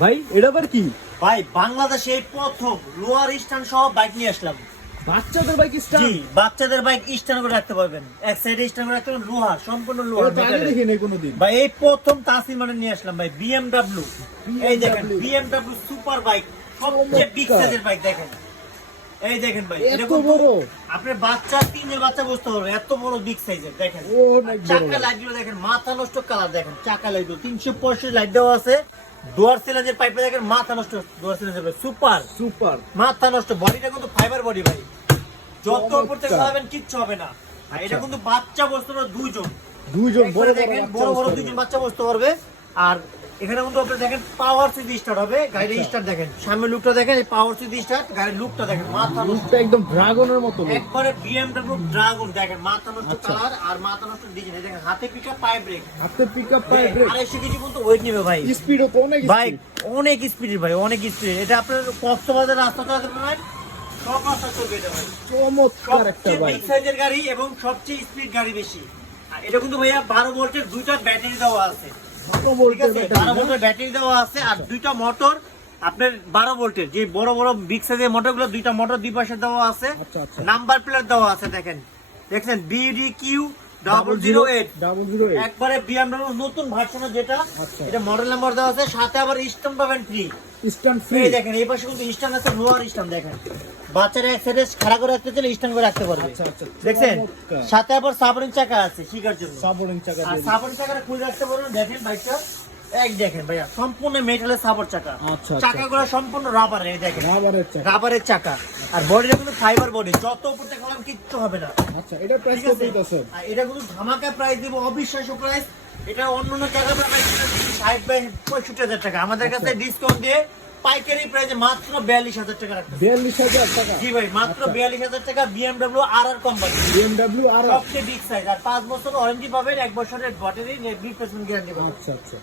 ভাই এটা আবার কি? ভাই বাংলাদেশে এই প্রথম লোয়ার স্ট্যান্ড সহ বাইক নিয়ে আসলাম। বাচ্চাদের বাইক জি, স্ট্যান্ড? বাচ্চাদের বাইক স্ট্যান্ড করে রাখতে পারবেন, এক সাইডে স্ট্যান্ড করে রাখতে পারবেন, লোহার, সম্পূর্ণ লোহার এটা আগে মেটালের। দেখি নাই কোনোদিন। ভাই এই প্রথম তাসির মানে নিয়ে আসলাম ভাই BMW। এই দেখেন BMW সুপার বাইক, সবচেয়ে বিগ সাইজের বাইক দেখেন। এই দেখেন ভাই, এত এটা কিন্তু বড়? আপনার বাচ্চা, তিনের বাচ্চা বুঝতে পারবে, এত বড় বিগ সাইজের দেখেন। ও অনেক বড়। চাকা লাইটগুলো দেখেন, মাথা নষ্ট কালার দেখেন। চাকা লাইট 365 লাইট দেওয়া আছে। ডুয়াল সিলিন্ডার পাইপে দেখেন, মাথা নষ্ট ডুয়াল সিলিন্ডার, সুপার সুপার। মাথা নষ্ট। বডিটা কিন্তু ফাইবার বডি ভাই, যত উপর থেকে চমৎকার। চালাবেন কিচ্ছু হবে না। আর এটা কিন্তু বাচ্চা বসতে পারবে দুইজন, দুইজন বড় একবারে বড় দেখেন বাচ্চা বড় বড় বসতে দুইজন পারবে। বাচ্চা বসতে পারবে। আর এখানে কিন্তু আপনি দেখেন পাওয়ার সুইচ স্টার্ট হবে, গাড়ির আচ্ছা। স্টার্ট দেখেন, সামনের লুকটা দেখেন, এই পাওয়ার সুইচ স্টার্ট, গাড়ির লুকটা দেখেন, মাথা নষ্ট। লুকটা একদম ড্রাগনের মতো look। একবারে BMW ড্রাগন দেখেন, মাথা নষ্ট আচ্ছা। কালার আর মাথা নষ্ট ডিজাইন দেখেন। হাতে পিকআপ, পায়ে ব্রেক, হাতে পিকআপ, পায়ে ব্রেক। 250 কেজি পর্যন্ত ওয়েট নেবে ভাই। স্পিডও তো অনেক ভাই স্পিড। অনেক স্পিড ভাই, অনেক স্পিড। এটা আপনার কক্সবাজার রাস্তা চালাতে পারবেন, সব রাস্তা চলবে এটা ভাই। চমৎকার একটা সবচেয়ে বাইক। বিগ সাইজের গাড়ি এবং সবচেয়ে স্পিড গাড়ি বেশি। আর এটা কিন্তু ভাইয়া 12 ভোল্টের দুইটা ব্যাটারি দেওয়া আছে। ভালো ঠিক বলতে আছে, 12 ভোল্টের ব্যাটারি দেওয়া আছে আর দুইটা মোটর আপনার 12 ভোল্টের, যে বড় বড় বিগ সাইজের মোটরগুলো, দুইটা মোটর দুই পাশে দেওয়া আছে। আচ্ছা, আচ্ছা। নাম্বার প্লেট দেওয়া আছে দেখেন, দেখছেন BDQ 008। 008। একবারে BMW নতুন ভার্সনের যেটা, আচ্ছা। এটা মডেল নাম্বার দেওয়া আছে, সাথে আবার স্ট্যান্ড পাবেন ফ্রি। Stand free. এই দেখেন, এই পাশে কিন্তু স্ট্যান্ড আছে, লোয়ার স্ট্যান্ড দেখেন। বাচ্চারা এক সাইডে খাড়া করে রাখতে চাইলে স্ট্যান্ড করে রাখতে পারবে। আচ্ছা, আচ্ছা, দেখছেন, চমৎকার। সাথে আবার সাবরিং চাকা আছে শিকার জন্য। সাবরিং চাকা আর দিয়ে। সাবরিং চাকাটা খুলে রাখতে পারবেন। দেখেন বাইকটা, এক দেখেন ভাইয়া, সম্পূর্ণ মেটালের সাবর চাকা। আচ্ছা, আচ্ছা। চাকাগুলো সম্পূর্ণ রাবারের, এই দেখেন রাবারের চাকা। রাবারের চাকা। আর বডিটা কিন্তু ফাইবার বডি, যত উপর থেকে গেলাম কিচ্ছু হবে না। আচ্ছা, এটা প্রাইস ঠিক কত আছে? দিতেছে? আর এটা কিন্তু ধামাকা প্রাইস দিব, অবিশ্বাস্য প্রাইস। এটা অন্য অন্য জায়গায় 60-65,000 টাকা, আমাদের কাছে ডিসকাউন্ট দিয়ে পাইকারি প্রাইসে মাত্র 42,000 টাকা রাখতে। 42,000 টাকা। জি ভাই, মাত্র আচ্ছা। 42,000 টাকা। BMW RR কোম্পানি, BMW আর সবচেয়ে বিগ সাইজ। আর 5 বছর ওয়ারেন্টি পাবেন, 1 বছরের ব্যাটারি রিপ্লেসমেন্ট গ্যারান্টি পাবেন। আচ্ছা, আচ্ছা।